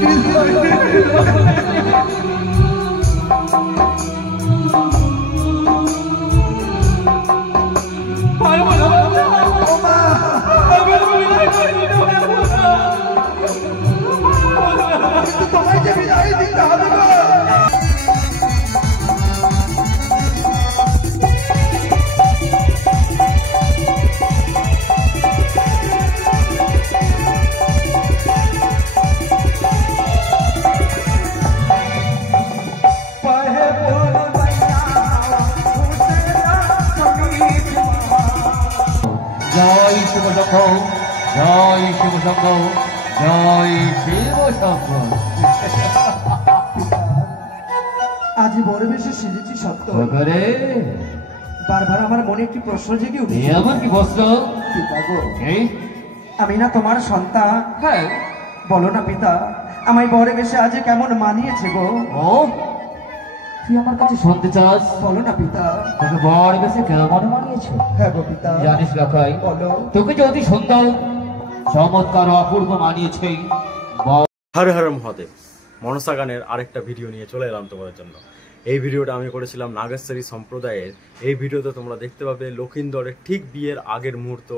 জয় শিব শম্ভু, জয় শিব শম্ভু, জয় শিব শম্ভু। আজ বড় বেশি সেজেছি সত্য, বারবার আমার মনে একটি প্রশ্ন জেগে উঠেছে। এমন কি প্রশ্ন? আমি না তোমার সন্তান? হ্যাঁ। বলো না পিতা, আমায় বড় বেশে আজ কেমন মানিয়েছে গো? ও, তুই আমার কাছে শুনতে চাস? বলো না পিতা, তোকে বড় বেশে কেমন মানিয়েছে? হ্যাঁ গো পিতা। জানিস লখাই, বলো। তোকে যে অতি সুন্দর চমৎকার অপূর্ব মানিয়েছে। হর হর মহাদেব। মনসা গানের আরেকটা ভিডিও নিয়ে চলে এলাম তোমাদের জন্য। এই ভিডিওটা আমি করেছিলাম নাগেশ্বরী সম্প্রদায়ের। এই ভিডিওতে তোমরা দেখতে পাবে লক্ষিন্দরের ঠিক বিয়ের আগের মুহূর্ত।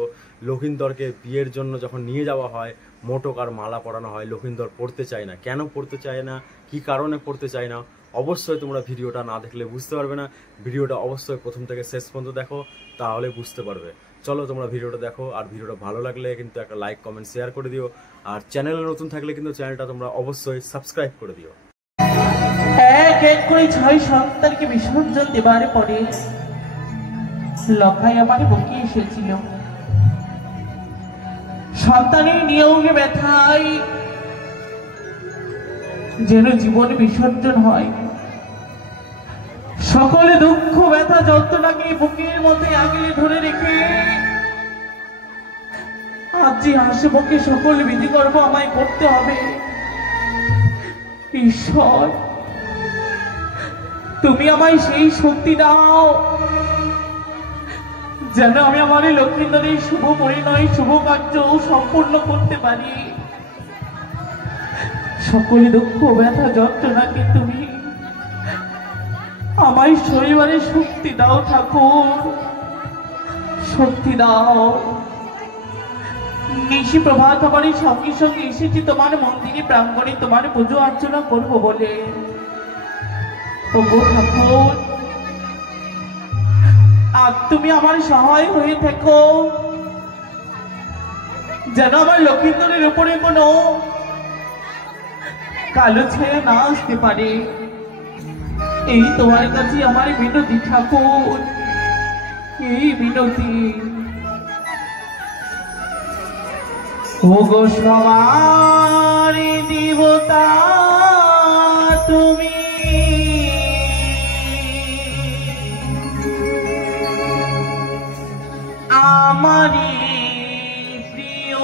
লক্ষিন্দরকে বিয়ের জন্য যখন নিয়ে যাওয়া হয়, মোটক আর মালা পরানো হয়। লক্ষিন্দর পড়তে চায় না। কেন পড়তে চায় না, কি কারণে পড়তে চায় না, অবশ্যই তোমরা ভিডিওটা না দেখলে বুঝতে পারবে না। ভিডিওটা অবশ্যই প্রথম থেকে শেষ পর্যন্ত দেখো, তাহলে বুঝতে পারবে। চলো তোমরা ভিডিওটা দেখো। আর ভিডিওটা ভালো লাগলে কিন্তু একটা লাইক কমেন্ট শেয়ার করে দিও। আর চ্যানেলে নতুন থাকলে কিন্তু চ্যানেলটা তোমরা অবশ্যই সাবস্ক্রাইব করে দিও। এক এক করে 6 সন্তানকে বিসর্জন দেবার পরে লখাই আমার বুকে এসেছিল। সন্তানের নিয়োগে ব্যথায় যেন জীবন বিসর্জন হয়। সকলে দুঃখ ব্যথা যন্ত্রণাকে বুকের মধ্যে আগলে ধরে রেখে আজ যে হাসি বুকে সকল বিধিকর্ম আমায় করতে হবে। ঈশ্বর, তুমি আমায় সেই শক্তি দাও যেন আমি আমার লক্ষিন্দরের শুভ পরিণয় শুভ কার্য সম্পূর্ণ করতে পারি। সকলে দুঃখ ব্যথা যন্ত্রণাকে তুমি আমায় শরীরের শক্তি দাও ঠাকুর, শক্তি দাও। নিশি প্রভাত আমার সঙ্গে সঙ্গে এসেছি তোমার মন্দিরে প্রাঙ্গণে তোমার পুজো অর্চনা করবো বলে। ওগো ঠাকুর, আর তুমি আমার সহায় হয়ে থেকো যেন আমার লক্ষিন্দরের উপরে কোনো কালো ছায়া না আসতে পারে। এই তোমার কাছে আমার মিনতি ঠাকুর, এই মিনতি। ওগো সবার দেবতা তুমি, আমারি প্রিয়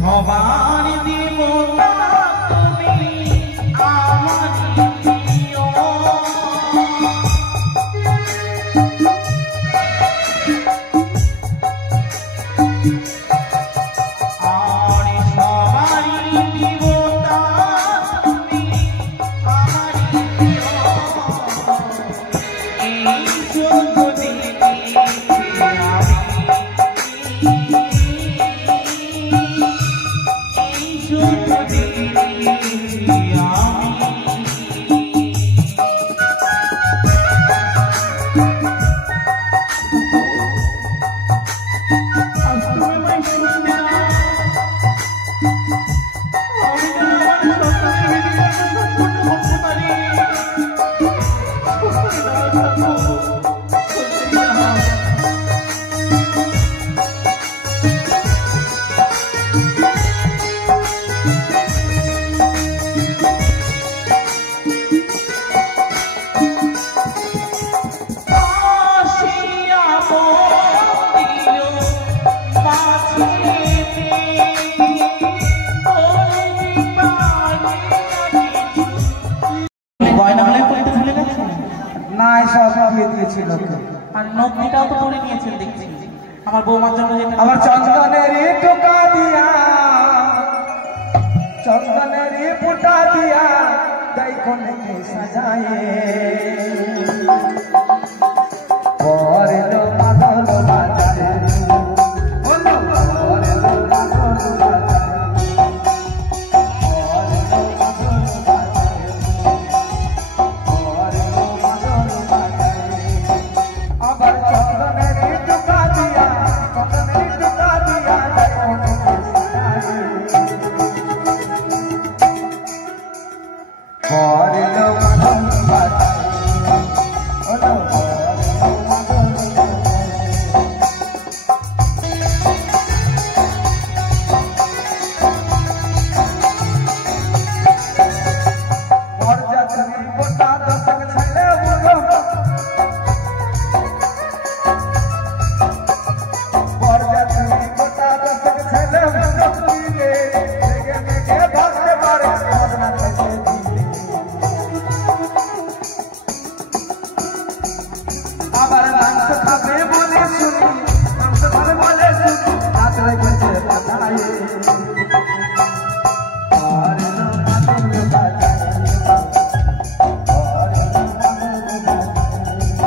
সবার দেবতা তুমি, আমারি প্রিয়। আর সবারই দেবতা তুমি, আমারি প্রিয়। এই জগতে দিয়েছিল আর নদীটাও তো পরে নিয়েছেন দেখছি আমার বৌমার জন্য যেটা আমার চন্দনের টোকা দিয়া চন্দনের ফুটা দিয়া তাই কোনকে সাজায় পরে লো মাদল বাজারে বলো পরে লো মাদল বাজারে পরে লো মাদল বাজারে আবার চন্দনের টোকা দিয়া চন্দনের টোকা দিয়া তাই কোনকে সাজায় পরে লো মাদল বাজারে বলো আবার মাংস খাবে বলে শুনি মাংস খাবে বলে শুনি রাত্রে গেছে পাঠায় পরে লো মাদল বাজারে পরে লো মাদল বাজারে বলো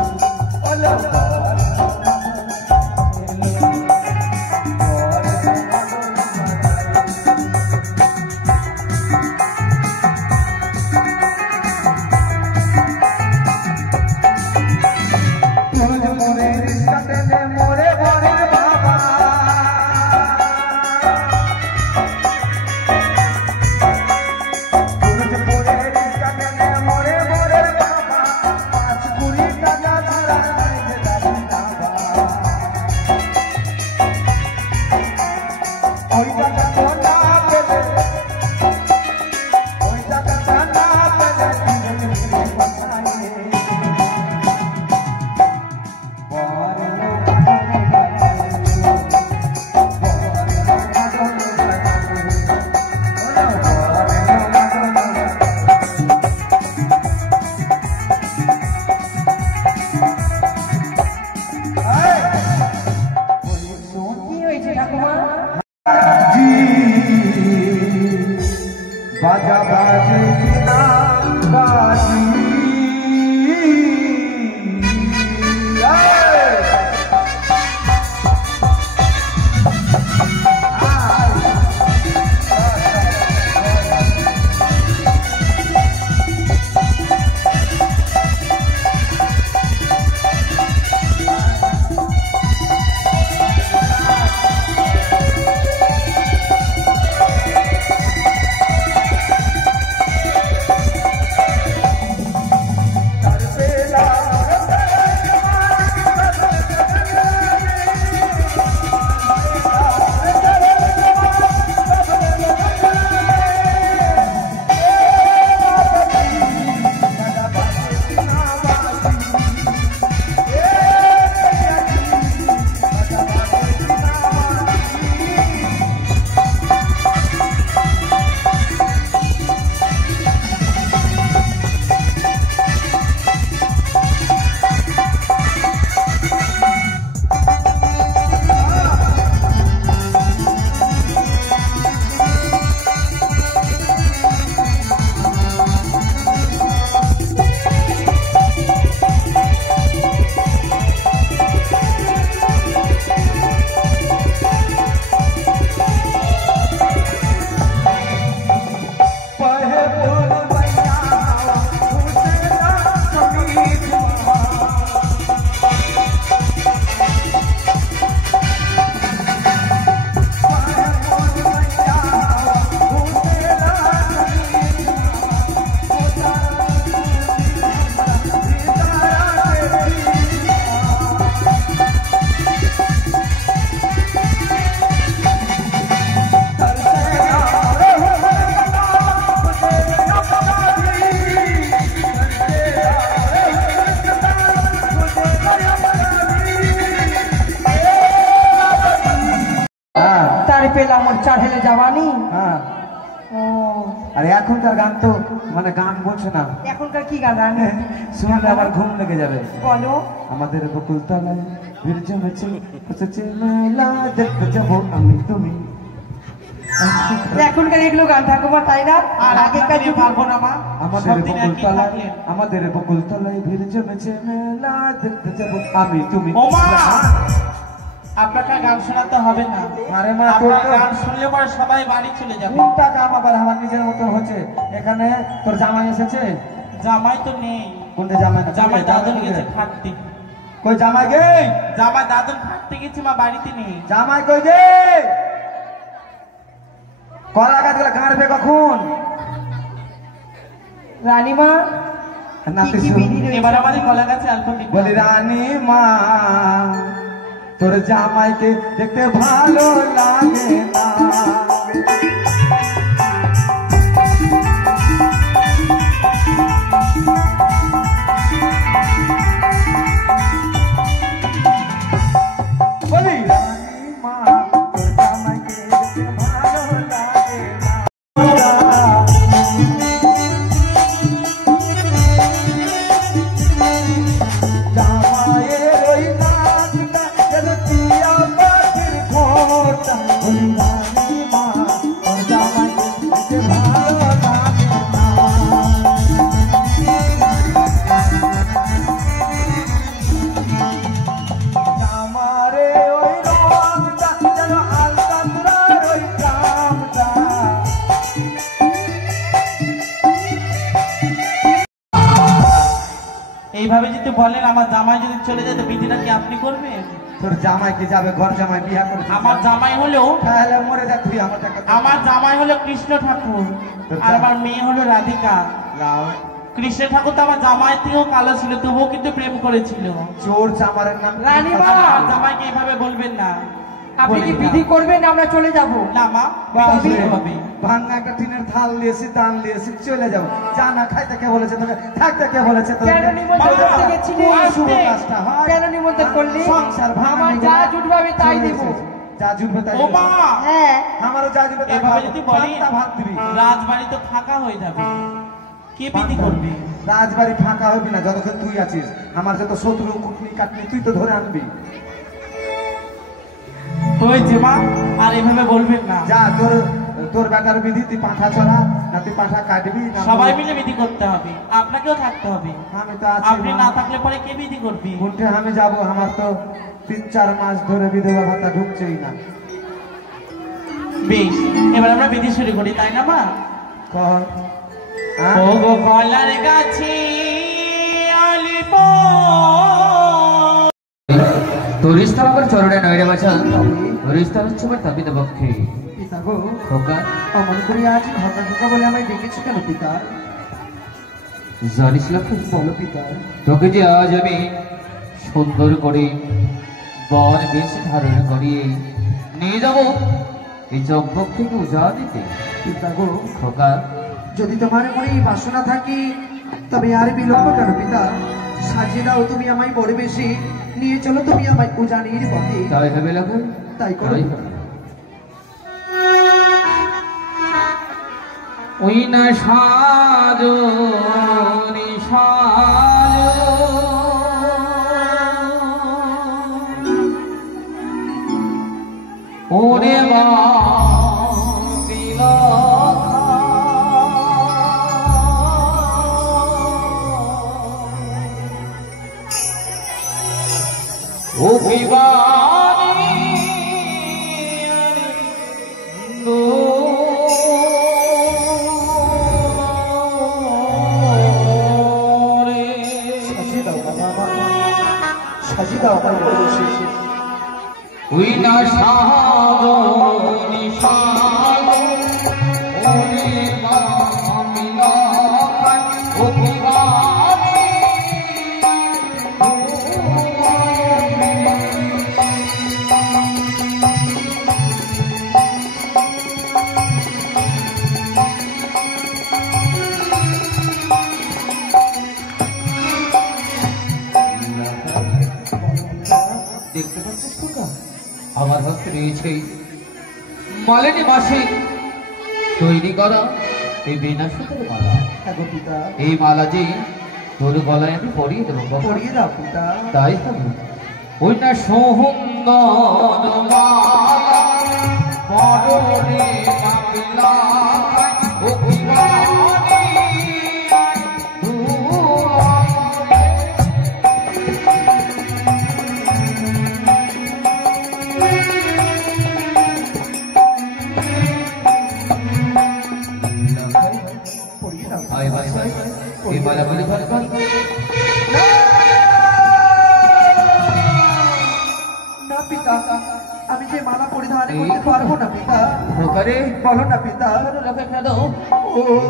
বাজা বাজে না বাজি আর এখনকার গান তো মানে গান বলছে না, এখনকার কি গান রানী? শুনলে আবার ঘুম লেগে যাবে। বলো। আমাদের বকুল তলায় ভিড় জমেছে, বসেছে মেলা, দেখতে যাবো আমি তুমি। এখনকার এগুলো গান ঠাকুমা, তাই না? আর আগেকার যুগ পারবো না মা, আমাদের বকুল তলায় ভিড় জমেছে মেলা, দেখতে যাবো আমি তুমি। ও মা, আপনাকে গান শোনাতে হবে না। আরে মা, আপনার গান শুনলে পরে সবাই বাড়ি চলে যাবে। কোনটা কাম আবার আমার নিজের মতন হচ্ছে? এখানে তোর জামাই এসেছে? জামাই তো নেই। কোনটা জামাই? না জামাই দাদন গেছে খাটতে। কই জামাই গে? জামাই দাদন খাটতে গেছে মা, বাড়িতে নেই। জামাই কই গে? কলা গাছগুলা কাঁড়বে কখন? রানীমা নাতি কি শুন। বিধি রয়েছে? এবার আমাদের কলা গাছে অল্প দিন। বলি রানী মা, তোর জামাইকে দেখতে ভালো লাগে না। বলি রানী মা, তোর জামাইকে দেখতে ভালো লাগে না। জামাইয়ের ওই নাচটা যেন টিয়া পাখির ঘোরটা। বলি রানী মা, তোর জামাইকে দেখতে ভালো লাগে না। জামারে ওই রংটা যেন আলকাতরার ওই কামটা। এইভাবে যদি বলেন আমার জামাই যদি চলে যায় তো বিধিটা কি আপনি করবেন? তোর জামাই কি যাবে? ঘর জামাই বিয়া করে আমার জামাই হলেও, তাহলে মরে যা তুই। আমার আমার জামাই হলো কৃষ্ণ ঠাকুর আর আমার মেয়ে হলো রাধিকা। কৃষ্ণ ঠাকুর তো আমার জামাই থেকেও কালো ছিল, তবুও কিন্তু প্রেম করেছিল। চোর জামারের নাম রানীমা, আমার জামাইকে এইভাবে বলবেন না। আপনি কি বিধি করবেন? আমরা চলে যাব। না মা, বাপরে, বিধি হবে। ভাঙা একটা টিনের থাল দিয়েছি, দান দিয়েছি, চলে যাবো। যা না খাইতে কে বলেছে তোকে? থাকতে কে বলেছে তোকে? কেন নিমন্ত্রণ করতে গেছিলে? কোন শুভ কাজটা হয়? কেন নিমন্ত্রণ করলি? সংসার আমার যা জুটবে আমি তাই দিব। যা জুটবে তাই ও দিব। মা, হ্যাঁ, আমারও যা জুটবে তাই এভাবে খাবো। যদি বলি পান্তা ভাত দিবি। রাজবাড়ি তো ফাঁকা হয়ে যাবে, কে বিধি করবি? রাজবাড়ি ফাঁকা হবি না যতক্ষণ তুই আছিস। আমার যত শত্রু কুটনি কাটনি তুই তো ধরে আনবি। হয়েছে মা, আর এভাবে বলবেন না। যা, তোর তোর বেটার বিধি, তুই পাঁঠা ছড়া না, তুই পাঁঠা কাটবি না। সবাই মিলে বিধি করতে হবে, আপনাকেও থাকতে হবে। আমি তো আছি। আপনি না থাকলে পরে কে বিধি করবি? উঠে আমি যাবো। আমার তো 3-4 মাস ধরে বিধবা ভাতা ঢুকছেই না। বেশ, এবার আমরা বিধি শুরু করি, তাই না মা? কর। হ্যাঁ? ও গো কলার গাছে আলিপ তোরিস্তার আমার চরণে নয়রে বাছা, তোরিস্তার হচ্ছে আমার তাবিদ পক্ষে। পিতা গো, খোকা, অমন করে আজ হকা ঢোকা বলে আমায় ডেকেছি কেন পিতা? জানিস লক্ষ্মী, বলো পিতা। তোকে যে আজ আমি সুন্দর করে বন বেশ ধারণ করিয়ে নিয়ে যাব এই যজ্ঞ থেকে উজা দিতে। পিতা গো, খোকা, যদি তোমার মনে এই বাসনা থাকি তবে আর বিলম্ব কেন পিতা? সাজিয়ে দাও তুমি আমায় বড় বেশি, নিয়ে চলো তুমি আমায় উজানির পথে। তাই হবে লক্ষ্মী, তাই করো। তাই হবে। ওই না সাজো সাজো ওরে ও বিবানি সাজিয়ে দাও আমার বড় বেশি। ওই না সাজো সাজো ওরে মামিলা ও বিবানি দেখতে পাচ্ছিস খোকা, আমার হস্তে রয়েছে মালিনী মাসে তৈরি করা এই বিনা সুতোর মালা, হ্যাঁ গো পিতা, এই মালা যে তোর গলায় আমি পরিয়ে দেবো বাবা। পড়িয়ে দাও পিতা। তাই হবে ওই না সোহন্দর মালা পরনে মালা ও পিবানি পড়িয়ে দাও। আয় ভাই ভাই এই মালা বলে ভালো ভালো না পিতা, আমি যে মালা পরিধান করতে পারবো না পিতা। ওখানে বলো না পিতা, লোকে কেন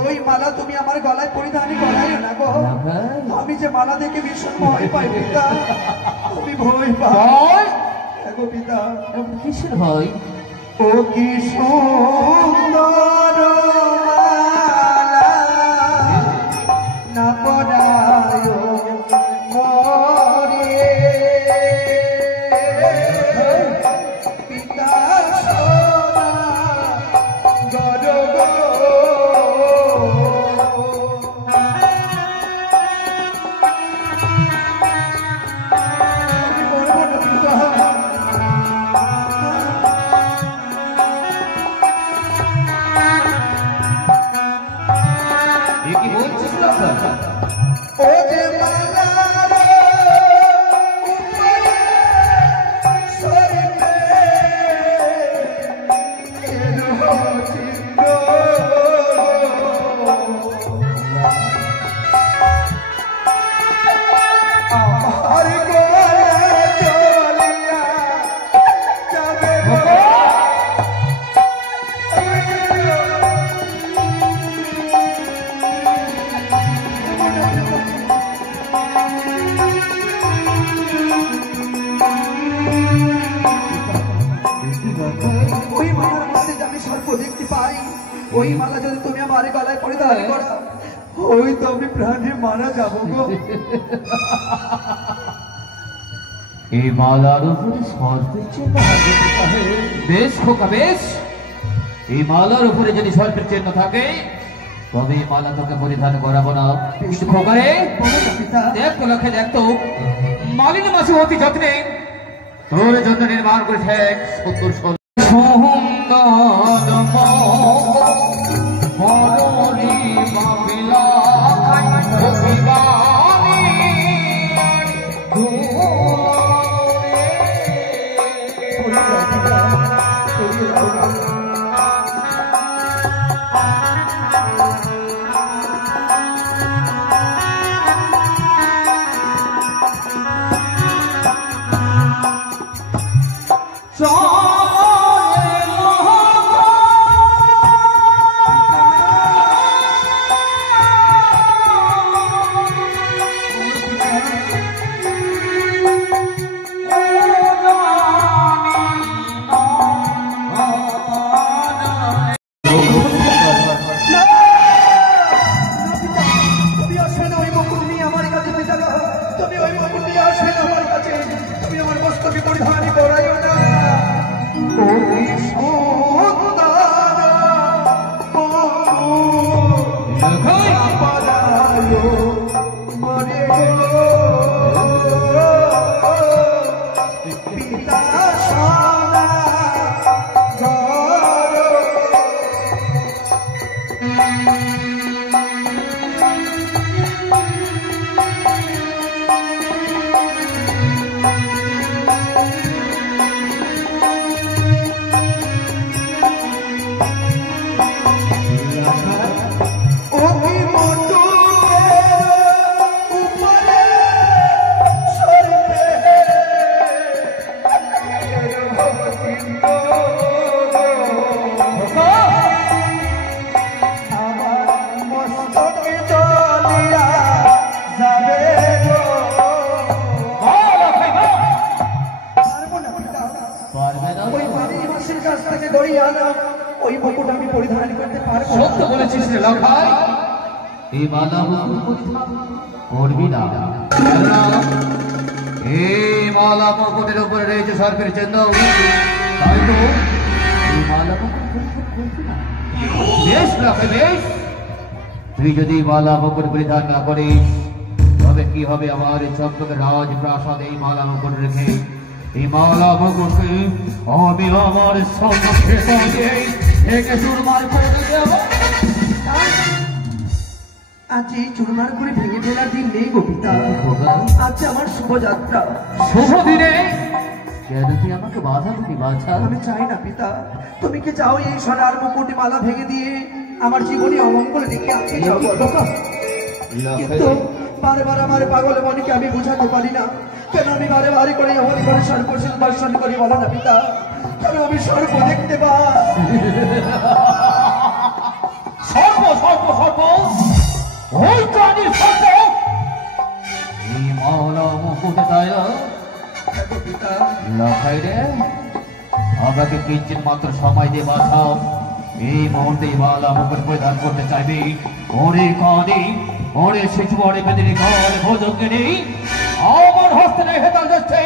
ওই মালা তুমি আমার গলায় পরিধান করাইও না গো। আমি যে মালা দেখে ভীষণ ভয় পাই পিতা, তুমি ভয় পাও। ভয়? হ্যাঁ গো পিতা। কিসের ভয়? ও কি সুন্দর মালা না পরায় মরে পিতা সোনা গরব। আমি মরবো না পিতা। এ কি বলছিস লোকা? ও যে মালার উপরে সরিতে এলো চিহ্ন, আমার গলা চলিয়া যাবে গো। ওই মালার মধ্যে যে আমি সর্প দেখতে পাই, ওই মালা যদি তুমি আমার গলায় পরিধান করো, ওই তো আমি প্রাণে মারা যাবো গো। এই মালার উপরে সর্পের চিহ্ন থাকে। বেশ খোকা বেশ, এই মালার উপরে যদি সর্পের চিহ্ন থাকে তবে এই মালা তোকে পরিধান করাবো না। কিন্তু খোকা রে, বলো না পিতা। দেখ তো লক্ষ্যে দেখ তো মালিনী মাসি অতি যত্নে তোর জন্য নির্মাণ করেছে এক সুন্দর তুমি আসবে না ওই মুকুট নিয়ে আমার কাছে পিতা গো। তুমি ওই মুকুট নিয়ে আসবে না আমার কাছে। তুমি আমার মস্তকে পরিধান করাইও না। ও কি সুন্দর মুকুট পরায় মরে গো। পিতা সোনা গরব। ও কি মধুরের উপরে সরিতে এলো চিহ্ন, আমার মস্তকে চলিয়া যাবে গো। পারবো না পিতা। পারবে না? ওই মালিনী মাসির কাছ থেকে গড়িয়ে আনা ওই মুকুট আমি পরিধান করতে পারবো না। সত্য বলেছিস রে লখাই, এই মালা মুকুট পরিধান করবি না। কেননা এই মালা মুকুটের উপরে রয়েছে সর্পের চিহ্ন। তাই তো এই মালা মুকুট পরিধান করবি না। বেশ লখাই বেশ, তুই যদি মালা মুকুট পরিধান না করিস তবে কি হবে আমার চম্পকের রাজপ্রাসাদে এই মালা মুকুট রেখে এই মালা মুকুটকে আমি আমার সম্মুখে ঢেকে চুরমার করে দেব। আজ এই চুরমার করে ভেঙে ফেলার দিন নেই গো পিতা। আজ আমার শুভযাত্রা। শুভ দিনে কেন তুই আমাকে বাধা দিবি বাছা? আমি চাই না পিতা, তুমি কি চাও এই সোনার মুকুট মালা ভেঙে দিয়ে আমার জীবনে অমঙ্গল ডেকে আনতে চাও বলো? কিন্তু বারবার আমার পাগল মনকে আমি বুঝাতে পারি না কেন আমি বারে বারে করে এমন করে সর্প দর্শন করি বলো না পিতা? কেন আমি সর্প দেখতে পাই? সর্প সর্প সর্প ওই কানি সর্প এই মালা মুকুট দায়া পিতা লখাই রে আমাকে কিঞ্চিত মাত্র সময় দিয়ে বাঁচাও। এই মুহূর্তে মালা মুকুট পরিধান করতে চাইবি ওরে কানি ওরে শিশু ওরে বেদিনী ঘর ভোজকিনী আমার হস্তে হেতাল যাচ্ছে।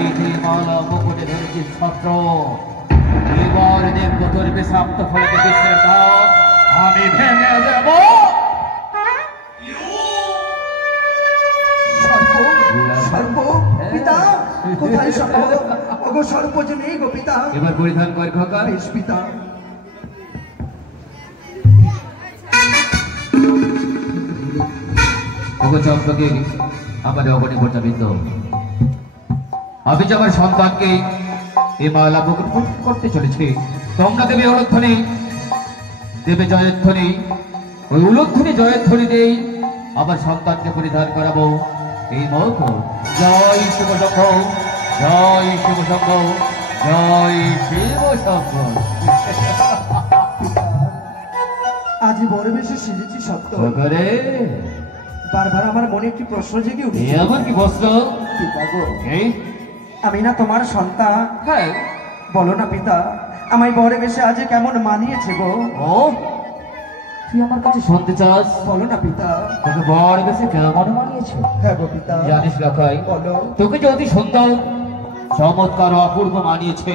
এই যে মালা মুকুটে ধরেছি ছাত্র এবার দেখবো তোর বিষাক্ত ফলকে বিশ্রের দাও আমি ভেঙে দেব। সর্প পিতা কোথায় সর্প? ওগো সর্প যে নেই গো পিতা। এবার পরিধান কর খোকা। বেশ পিতা। ওগো চম্পকে আমার অবনী পর্যাবৃন্দ আমি যে আমার সন্তানকে এই মালা মুকুট করতে চলেছি তোমরা দেবে উলধ্বনি দেবে জয়ধ্বনি ওই উলধ্বনি জয়ধ্বনি দেই আমার সন্তানকে পরিধান করাবো এই মুকুট। জয় শিব শঙ্খ জয় শিব শঙ্খ জয় শিব শঙ্খ। আজ বড় বেশি সেজেছি সত্য, ওগরে বারবার আমার মনে একটি প্রশ্ন জেগে এ উঠেছে। আমার কি বস্ত্র পিতা গো, এই আমি না তোমার সন্তান? হ্যাঁ বলো না পিতা, আমায় বরে বেশে আজ কেমন মানিয়েছে গো? ও তুই আমার কাছে শুনতে চাস? বলো না পিতা। তোকে বড় বেশি কেমন মানিয়েছে হ্যাঁ গো পিতা। জানিস রাখাই বলো। তোকে যে অতি সুন্দর চমৎকার অপূর্ব মানিয়েছে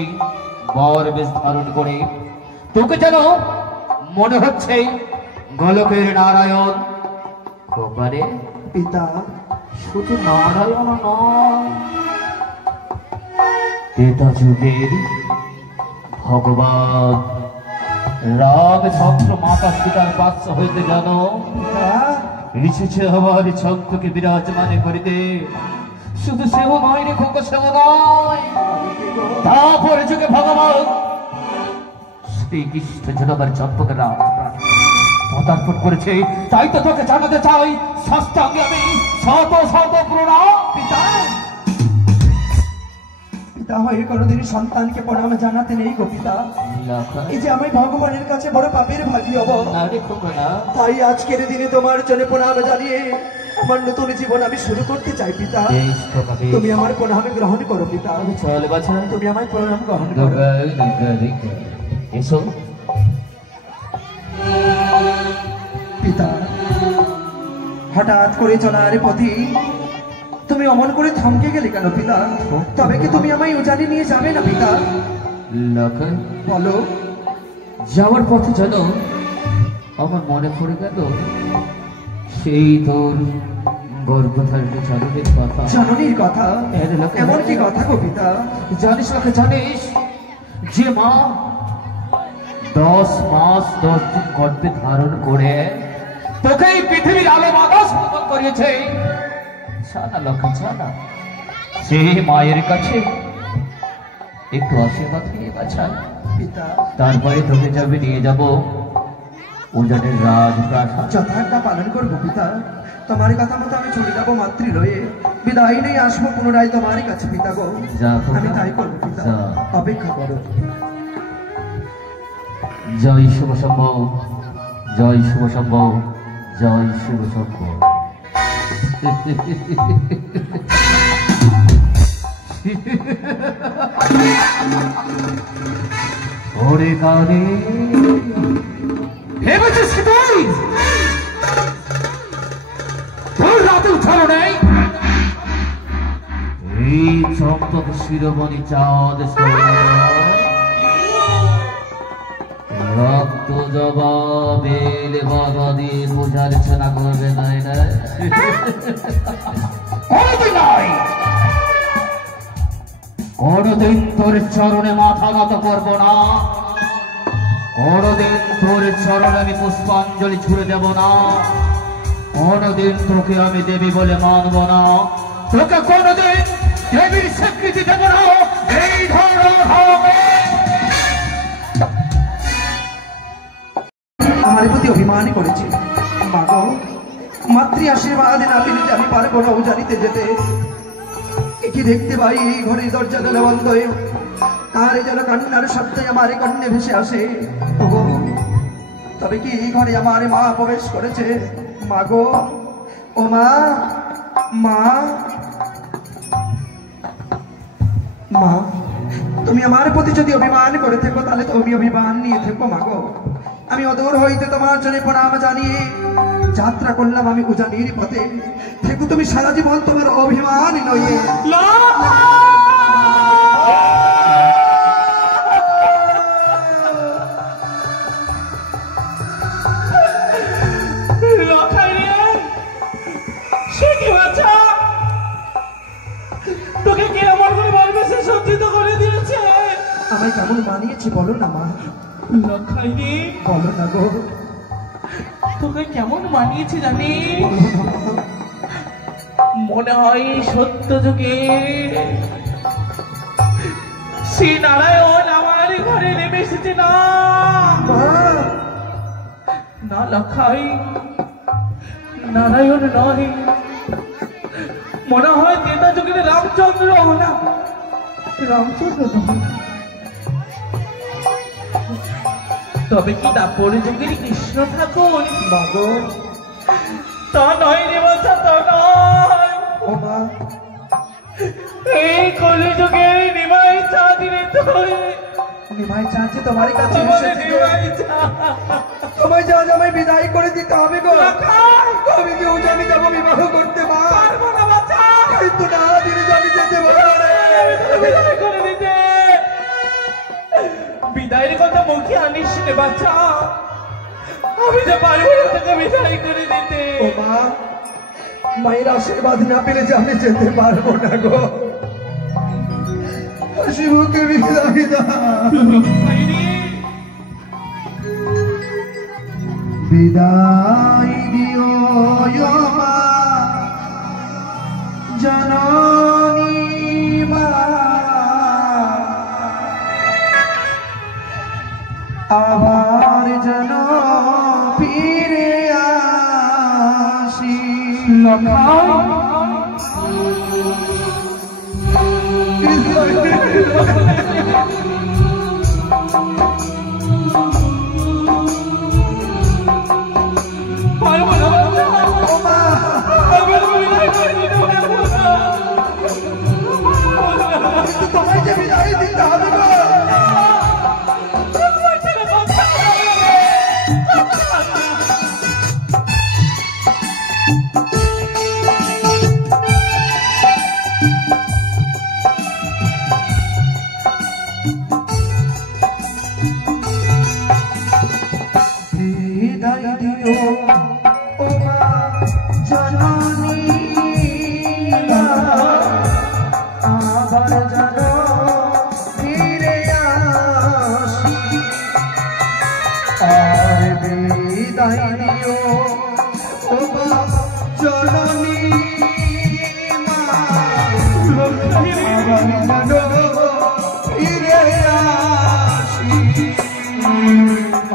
বর বেশ ধারণ করে তোকে যেন মনে হচ্ছে গোলকের নারায়ণ। খোপারে পিতা শুধু নারায়ণ নয় তেতা যুগের ভগবান রামচন্দ্র মাতা সীতার পার্শ্ব হইতে জানো পিতা এসেছে আমার ছন্দকে বিরাজমান করিতে। শুধু সেও নয় রে খোকা, সেও নয় তারপরে যুগে ভগবান শ্রীকৃষ্ণ যেন আমার চম্পকে রাম পদার্পণ করেছে। তাই তো তোকে জানাতে চাই সাষ্টাঙ্গে আমি শত শত প্রণাম। পিতা পিতা হয়ে কোনোদিন সন্তানকে প্রণাম জানাতে নেই গো পিতা। এই যে আমি ভগবানের কাছে বড় পাপের ভাগী হব, না রে খোকা না। তাই আজকের দিনে তোমার জন্য প্রণাম জানিয়ে আমার নতুন জীবন আমি শুরু করতে চাই পিতা। বেশ খোকা বেশ। তুমি আমার প্রণাম গ্রহণ করো পিতা। চল বাছা তুমি আমায় প্রণাম গ্রহণ করো। এসো পিতা হঠাৎ করে চলার পথে তুমি অমন করে থমকে গেলে কেন পিতা? তবে কি তুমি আমায় উজানে নিয়ে যাবে না পিতা? লক্ষণ বলো। যাওয়ার পথে যেন আমার মনে পড়ে গেল সেই তোর গর্ভধারিণী জননীর কথা। জননীর কথা? হ্যাঁ রে লক্ষণ। এমন কি কথা গো পিতা? জানিস লক্ষণ, জানিস যে মা 10 মাস 10 দিন গর্ভে ধারণ করে তোকে এই পৃথিবীর আলো বাতাস প্রদান করিয়েছে। ছানা লক্ষণ ছানা, সেই মায়ের কাছে একটু আশীর্বাদ নিয়ে বাছা। পিতা তারপরে তোকে যাবে নিয়ে যাব উজানের রাজপ্রাসাদ। যথাজ্ঞা পালন করবো পিতা। তোমার কথা মতো আমি চলে যাবো মাতৃলয়ে, বিদায় নিয়ে আসবো পুনরায় তোমার কাছে পিতা গো। যা খোকা, আমি তাই করবো পিতা। যা। অপেক্ষা করো। জয় শুভ সম্ভব, জয় শুভ সম্ভব, জয় শুভ সম্ভব। ওরে কানে ভেবেছিস কি তুই তোর রাতে উঠানো নেই? এই চম্পক শিরোমণি চাঁদ রক্ত জবাবের বাধা দিয়ে বোঝার চেনা করবে নাই না কোনদিন তোর চরণে মাথা নত করবো না, কোনদিন তোর চরণে আমি পুষ্পাঞ্জলি ছুড়ে দেব না, কোনদিন তোকে আমি দেবী বলে মানব না, তোকে কোনদিন দেবীর স্বীকৃতি দেব না। এই ধরনের আমার প্রতি অভিমানই করেছে। মাগো, মাতৃ আশীর্বাদ না পেলে যে আমি পারবো না জানিতে যেতে। কি দেখতে পাই এই ঘরের দরজা যেন বন্ধ হয়ে, আর যেন কান্নার শব্দে আমার কর্ণে ভেসে আসে। ওগো, তবে কি এই ঘরে আমার মা প্রবেশ করেছে? মাগো, ও মা, মা, মা, তুমি আমার প্রতি যদি অভিমান করে থেকো তাহলে তুমি অভিমান নিয়ে থেকো। মাগো, আমি অদূর হইতে তোমার জন্য প্রণাম জানিয়ে যাত্রা করলাম আমি উজানির পথে। থেকো তুমি সারা জীবন তোমার অভিমান নইয়ে। তোকে কে আমার করে বলবে সে সজ্জিত করে দিয়েছে? আমায় কেমন মানিয়েছে বলো না মা, লখাইনি বলো না গো। তোকে কেমন মানিয়েছে জানি? মনে হয় সত্য যুগে শ্রী নারায়ণ আমার ঘরে নেমে এসেছে। না না লখাই, নারায়ণ নয়, মনে হয় ত্রেতা যুগের রামচন্দ্র। না, রামচন্দ্র নয়, তবে কি দাপর যুগের কৃষ্ণ ঠাকুর? মাগো, তা নয় রে বাছা, তা নয়। ও মা, এই কলি যুগের নিমাই চা দিলে তুই নিমাই চাচ্ছে তোমার কাছে বলে এসেছি গো। নিমাই চা। তোমায় যা আমায় বিদায় করে দিতে হবে গো। আমি কি উজানি যাবো বিবাহ করতে? মা, পারবো না বাছা, কিন্তু না দিনে আমি যেতে পারবো না। বিদায় করে দিতে। বিদায়ের কথা মুখে আনিস রে বাচ্চা, আমি যে পারবো না তোকে বিদায় করে দিতে। ও মা, মায়ের আশীর্বাদ না পেলে যে আমি যেতে পারবো না গো। শিবকে বিদায় দাও। বিদায় দিও মা, জননী মা, আবার যেন ফিরে আসি। পারবো না বাচ্চা, আমি বিদায় করে দিতে পারবো না। তোমায় যে বিদায় দিতে হবে গো। বিদায় দিও ও মা, জননী মা, আবার যেন ফিরে আসি। আর বিদায় দিও ও মা, জননী মা, আবার যেন ফিরে আসি।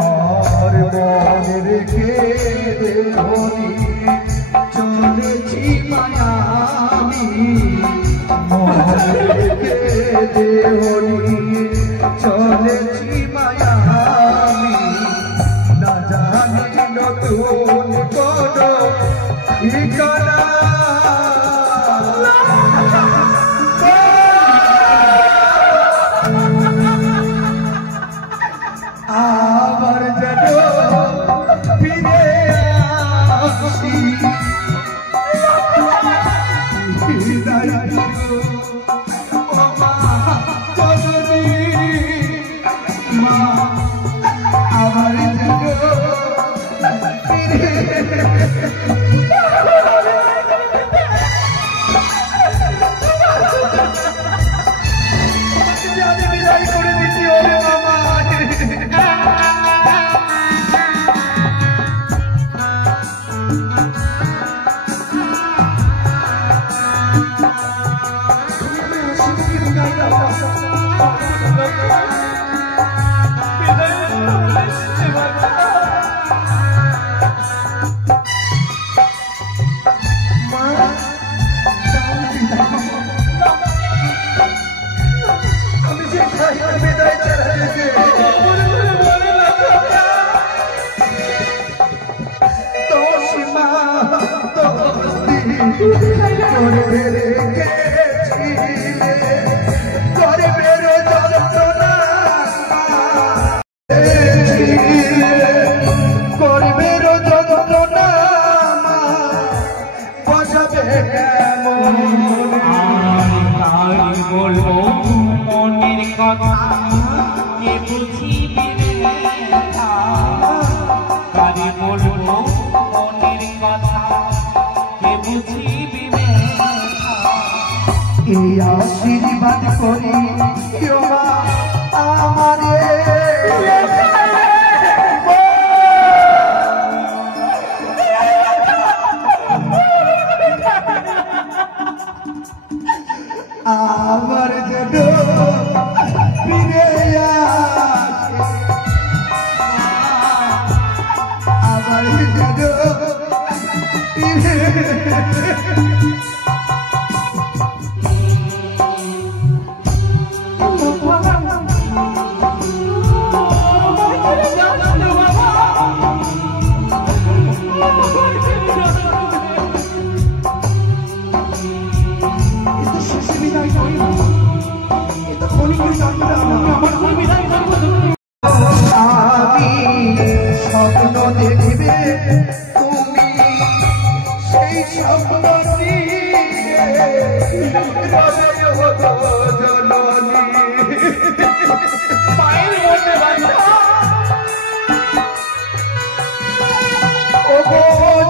আর মনে রেখে দেহনি চলেছি মায়ামি, মনে রেখে দেহনি চলেছি মায়ামি। না জানি নতুন কোন ঠিকানা, আবার যেন ফিরে আসি। বিদায় দিও ও মা, জননী মা, আবার যেন আশীর্বাদ করি আমারে আমার যেন ফিরে আমার যেন স্বপ্ন দেখবে তুমি সেই স্বপ্ন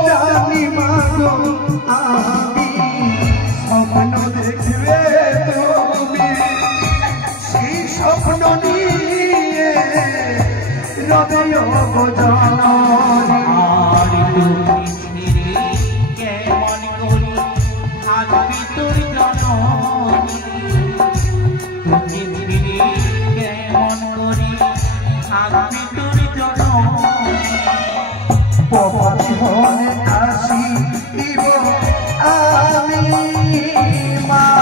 জানি মাগো আমি স্বপ্ন দেখবে তুমি সেই স্বপ্ন নিয়ে রবে আসি আমি মা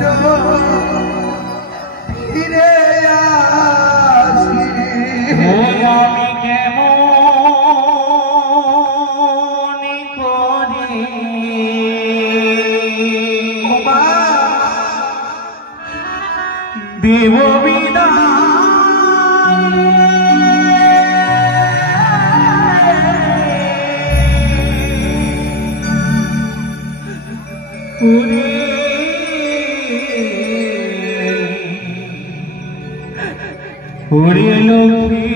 দেব ওরে লক্ষ্মী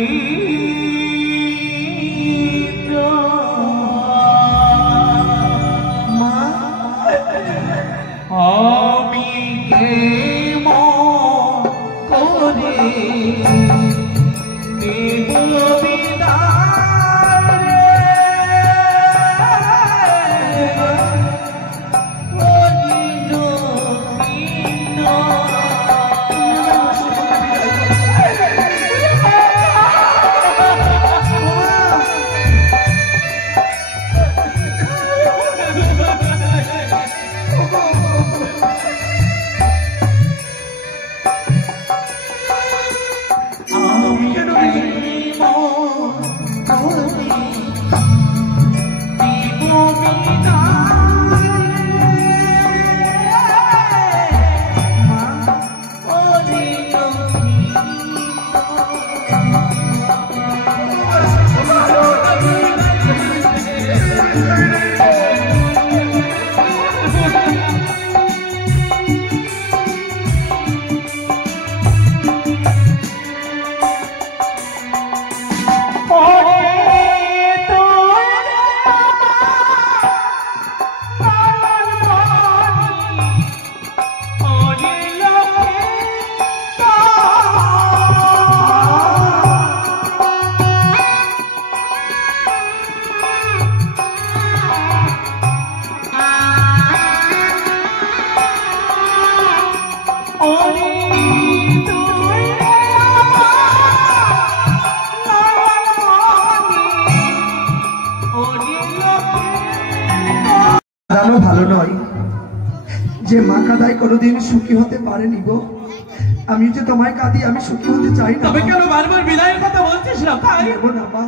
আমি কেমন করে দেব ভালো নয় যে মা কাদায় কোনোদিন সুখী হতে পারেনি গো। আমি যে তোমায় কাঁদি, আমি সুখী হতে চাই না। তবে কেন বারবার বিদায়ের কথা বলছিস না ভাই? যাবো না মা,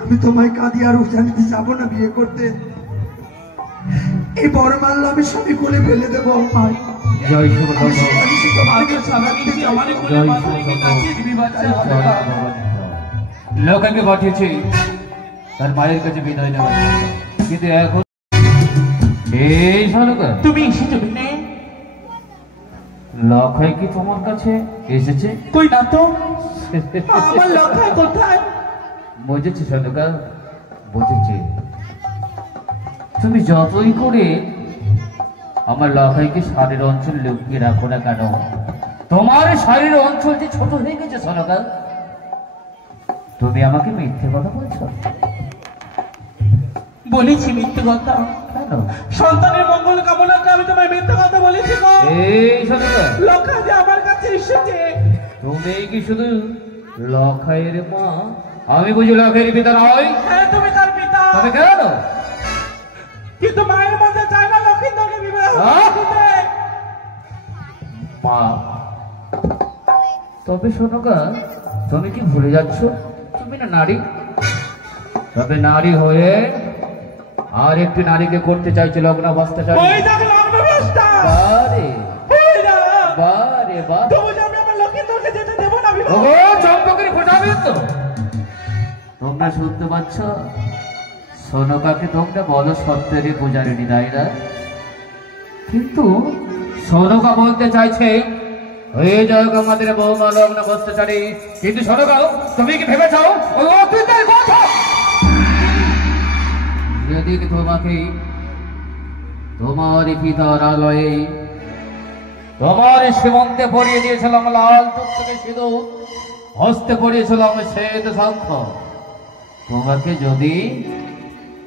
আমি তোমায় কাঁদি আর উজানিতে যাবো না বিয়ে করতে। এই বরমাল্য আমি সবই কোলে ফেলে দেবো। জয় সুবর্ণ আমি সে তোমাকে আগে সারা মিশি আমার কোলে মাথা রেখে কাটিয়ে দিবি বাচ্চা। লোকাকে পাঠিয়েছি তার মায়ের কাছে বিদায় নেওয়া, কিন্তু এখন এই সনকা তুমি এসেছো বিনে? লখাই কি তোমার কাছে এসেছে? কই না তো, আমার লক্ষায় কোথায়? বুঝেছি সনকা, বুঝেছি। তুমি যতই করে আমার লখাইকে শাড়ির অঞ্চল লুকিয়ে রাখো না কেন, তোমার শাড়ির অঞ্চল যে ছোট হয়ে গেছে সনকা। তুমি আমাকে মিথ্যে কথা বলছো। বলেছি মিথ্যে কথা? কেন? সন্তানের মঙ্গল কামনা করে আমি তোমায় মিথ্যে কথা বলেছি গো। এই সনকা, লক্ষা যে আমার কাছে এসেছে। তুমি কি শুধু লখাইয়ের মা? আমি বুঝি লখাইয়ের পিতা নয়। হ্যাঁ তুমি তার পিতা। তবে কেন? কিন্তু মায়ের মধ্যে চায় না লক্ষিন্দরকে বিবাহ দিতে। মা, তবে শোনকা, তুমি কি ভুলে যাচ্ছ তুমি না নারী? তবে নারী হয়ে আর একটি নারীকে করতে চাইছে লগ্নাবস্থাচারী। ওই দেখ লগ্নভ্রষ্টা। বারে ওই না। বারে বারে, তবু যে আমি আমার লক্ষিন্দরকে যেতে দেবো না বিবাহ। ওগো চম্পকের ফোটাবে তো। তোমরা শুনতে পাচ্ছ? সোনকাকে তোমরা বলো সত্যেরই পূজারিণী, তাই না? কিন্তু সোনকা বলতে চাইছে হয়ে যাক আমাদের বৌমা লগ্নাবস্থাচারী। কিন্তু সোনকাও, তুমি কি ভেবেছো ওই অতীতের কথা? যেদিন তোমাকে তোমার পিতার আলয়ে তোমার সীমন্তে পরিয়ে দিয়েছিলাম লাল টুকটুকে সিঁদুর, হস্তে পরিয়েছিলাম শ্বেত শঙ্খ, তোমাকে যদি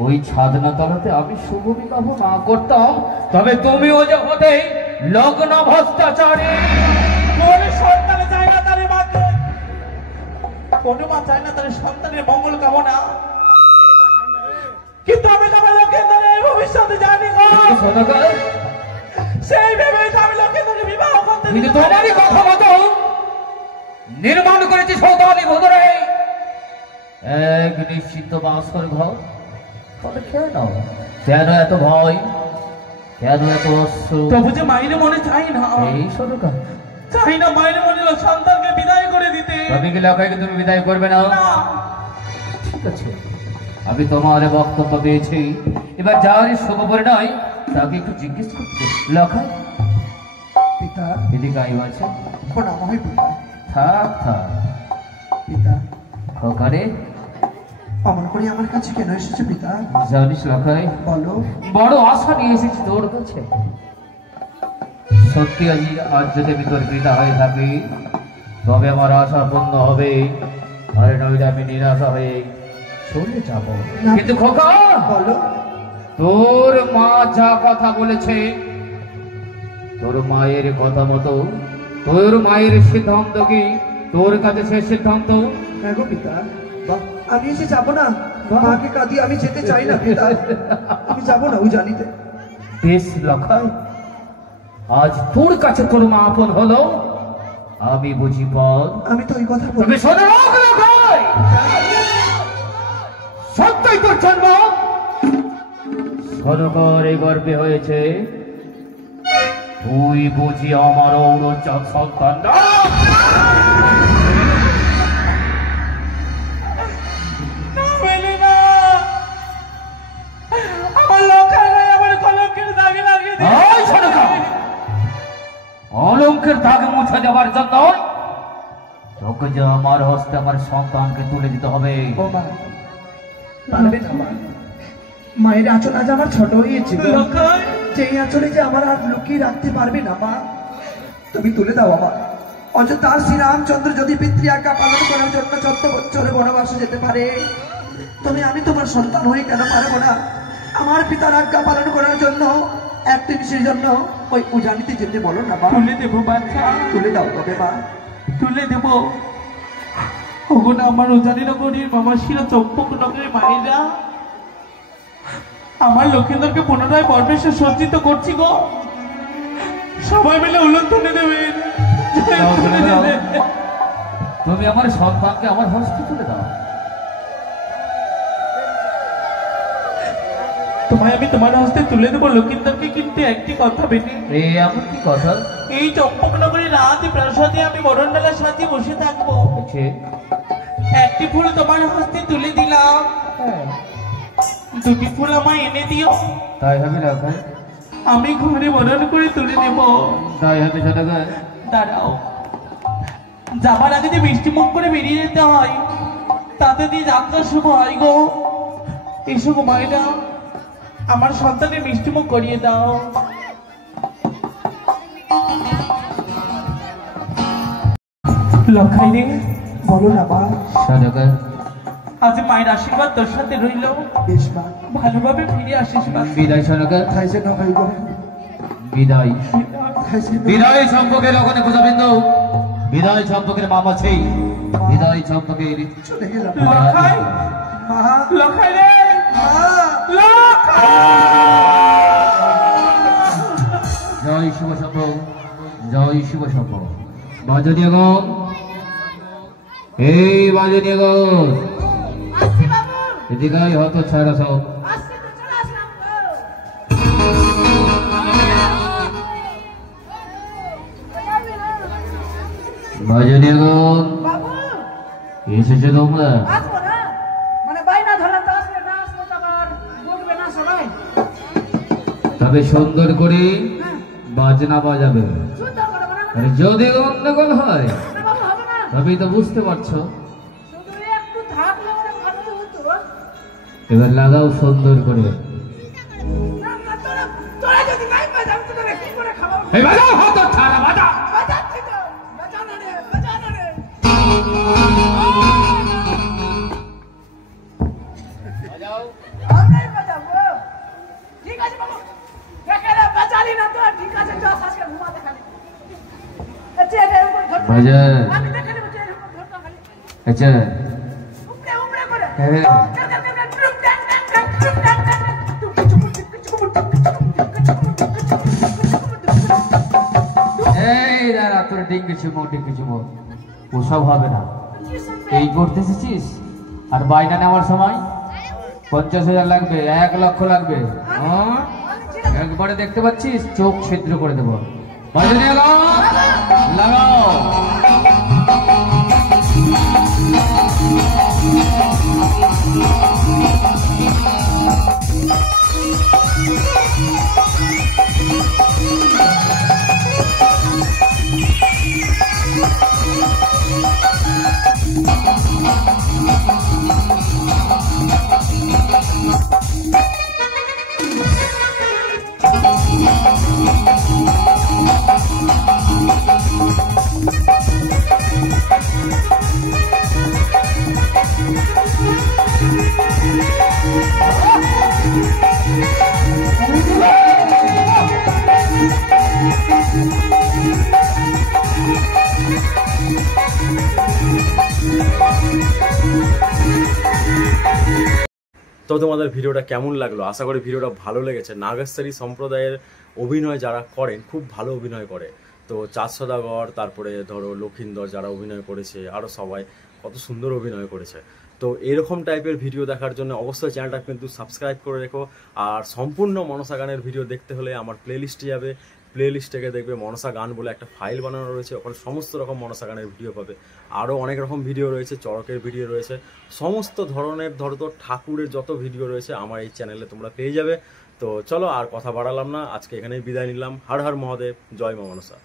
ওই ছাদনা তলাতে আমি শুভ বিবাহ না করতাম, তবে তুমিও যে হতে লগ্ন ভ্রষ্টাচারী। কোন সন্তানে চায় না তার মাকে, কোন মা চায় না তার সন্তানের মঙ্গল কামনা। কিন্তু আমি তোমার লক্ষিন্দরের ভবিষ্যতে জানি গো। সোনকা, সেই ভেবে আমি লক্ষিন্দরকে বিবাহ করতে কিন্তু তোমারই কথা মতো নির্মাণ করেছি সৌদালি ভোদরে এক নিশ্চিন্ত বাসর ঘর। তবে কেন কেন এত ভয়, কেন এত অশ্রু? তবু যে মায়ের মনে চাই না, এই সোনকা, চাই না মায়ের মনে সন্তানকে বিদায় করে দিতে। তবে কি লখাইকে তুমি বিদায় করবে না? না। ঠিক আছে, আমি তোমার বক্তব্য পেয়েছি। এবার যার শুভ পরিণয় তাকে একটু জিজ্ঞেস করতে। লখাই পিতা, এদিকে আয়ু আছে? প্রণাম হয় পিতা। থাক থাক। পিতা, খোকারে, অমন করে আমার কাছে কেন এসেছে পিতা? জানিস লখাই, বলো। বড় আশা নিয়ে এসেছি তোর কাছে। সত্যি আজ যদি আমি তোর পিতা হয়ে থাকি, তবে আমার আশা পূর্ণ হবে, আর নইলে আমি নিরাশা হয়ে চলে যাব। কিন্তু খোকা, বলো। তোর মা যা কথা বলেছে, তোর মায়ের কথা মতো, তোর মায়ের সিদ্ধান্ত কি তোর কাছে সে সিদ্ধান্ত? হ্যাঁ গো পিতা, আমি এসে যাবো না। মাকে কাঁদি আমি যেতে চাই না পিতা, আমি যাবো না উজানিতে। বেশ লখাই, আজ তোর কাছে তোর মা আপন হলো, আমি বুঝি পর। আমি তো ওই কথা বলি। তবে শোনো লখাই, সত্যই তোর জন্ম সনগরে গর্বে হয়েছে, তুই বুঝি আমার ঔরচাঁদ সন্তান না? মেলে না, আমার লক্ষায় নাই আমার কলঙ্কের দাগে লাগিয়ে এই সনকা, অলঙ্কের দাগ মুছে দেওয়ার জন্য তোকে যে আমার হস্তে আমার সন্তানকে তুলে দিতে হবে। ও মা, পারবে না মা। মায়ের আঁচল আজ আমার ছোট হয়েছে গো। লক্ষায়। সেই আঁচলে যে আমার আর লুকিয়ে রাখতে পারবে না মা। তুমি তুলে দাও আমার। অযোধ্যা শ্রীরামচন্দ্র যদি পিতৃ আজ্ঞা পালন করার জন্য 14 বছরে বনবাসে যেতে পারে, তবে আমি তোমার সন্তান হয়ে কেন পারবো না? আমার পিতার আজ্ঞা পালন করার জন্য একটি মিনিটের জন্য ওই উজানিতে যেতে বলো না মা। তুলে দেবো বাচ্চা, তুলে দাও তবে মা। তুলে দেবো। ওগো না আমার উজানি নগরীর মামাশিরা চম্পক নগরের মায়েরা, আমার লক্ষিন্দরকে পুনরায় পরমেশ্বর সজ্জিত করছি গো। সবাই মিলে উলুধ্বনি দেবেন। দাও, তুলে দাও। তুমি আমার সন্তানকে আমার হস্তে তুলে দাও। তোমায় আমি তোমার হস্তে তুলে দেবো লক্ষিন্দরকে, কিন্তু একটি কথা বেনি। এই এমন কি কথা? এই চম্পকনগরী রাত প্রাসাদে আমি বরণডালা সাজিয়ে বসে থাকবো। আছে? একটি ফুল তোমার হস্তে তুলে দিলাম, দুটি ফুল আমায় এনে দিও। তাই হবে না ভাই? আমি ঘরে বরণ করে তুলে নেব। তাই হবে সদাগর। দাঁড়াও, যাবার আগে যে মিষ্টি মুখ করে বেরিয়ে যেতে হয়, তাতে দিয়ে যাত্রা শুভ হয় গো। এসো গো মায়েরা, আমার সন্তানের মিষ্টি মুখ করিয়ে দাও। লক্ষাই রে, বলো না মা। সদাগর, আজ মায়ের আশীর্বাদ তোর সাথে রইল, বেশ মা। ভালোভাবে ফিরে আসিস মা। বিদায় সদাগর, খাইছে না ভাই গো? বিদায়। খাইছে না? বিদায় চম্পকের ওখানে পূজাবিন্দু, বিদায় চম্পকের মামা সেই, বিদায় চম্পকের। চলে গেলাম লক্ষাই, মা। লক্ষাই রে, মা। লক্ষাই। জয় শুভ শম্ভ, জয় শুভ শম্ভ। বাজনীয়গণ, এই বাজনীয়গণ, আসছি বাবু, এদিকে হত ছাড়া সব। আসছি তো চলে আসলাম গো। বাজনীয়গণ, বাবু, এসেছে তোমরা? আসবো না? মানে বাইনা ধরলাম তো আসলে না আসবো তো আবার বকবে না সবাই। তবে সুন্দর করে বাজনা বাজাবে। সুন্দর করে বানাবো আর না? যদি গন্ডগোল হয় না বাবু, হবে না। তবেই তো বুঝতে পারছো। শুধু একটু থাকলে ওরা ভালোই হতো। এবার লাগাও সুন্দর করে। না, না, তোরা যদি নাই পাই, আমি তোদের কি করে খাবো? এই বাজাও হত ছাড়া বাজা। বাজাচ্ছি তো, বাজানো রে, বাজানো রে। আমরাই বাজাবো। ঠিক আছে বাবু, এখানে বাজালি না তো, ঠিক আছে, যা আজকে ঘুমাতে খালি। আচ্ছা, এটা উপর ধরতে। বাজা। আমি দেখালি বলছি, এরকম ধরতে খালি। আচ্ছা, উপরে, উপরে করে। হ্যাঁ। এই দাঁড়া, তোর ডিঙ্গি চুমো ডিঙ্গি চুমো ওসব হবে না। এই করতে এসেছিস আর বাইনা নেওয়ার সময় 50,000 লাগবে, 1 লক্ষ লাগবে। হ্যাঁ? একবারে দেখতে পাচ্ছিস, চোখ ছিদ্র করে দেবো। বাজনীয় লাগাও। তো তোমাদের ভিডিওটা কেমন লাগলো? আশা করি ভিডিওটা ভালো লেগেছে। নাগেশ্বরী সম্প্রদায়ের অভিনয় যারা করেন খুব ভালো অভিনয় করে। তো চাঁদ সদাগর, তারপরে ধরো লক্ষিন্দর যারা অভিনয় করেছে, আরও সবাই কত সুন্দর অভিনয় করেছে। তো এরকম টাইপের ভিডিও দেখার জন্য অবশ্যই চ্যানেলটা কিন্তু সাবস্ক্রাইব করে রেখো। আর সম্পূর্ণ মনসা গানের ভিডিও দেখতে হলে আমার প্লেলিস্টে যাবে, প্লেলিস্ট থেকে দেখবে মনসা গান বলে একটা ফাইল বানানো রয়েছে, ওখানে সমস্ত রকম মনসা গানের ভিডিও পাবে। আরও অনেক রকম ভিডিও রয়েছে, চড়কের ভিডিও রয়েছে, সমস্ত ধরনের ধরো তো ঠাকুরের যত ভিডিও রয়েছে আমার এই চ্যানেলে তোমরা পেয়ে যাবে। তো চলো আর কথা বাড়ালাম না, আজকে এখানেই বিদায় নিলাম। হর হর মহাদেব, জয় মা মনসা।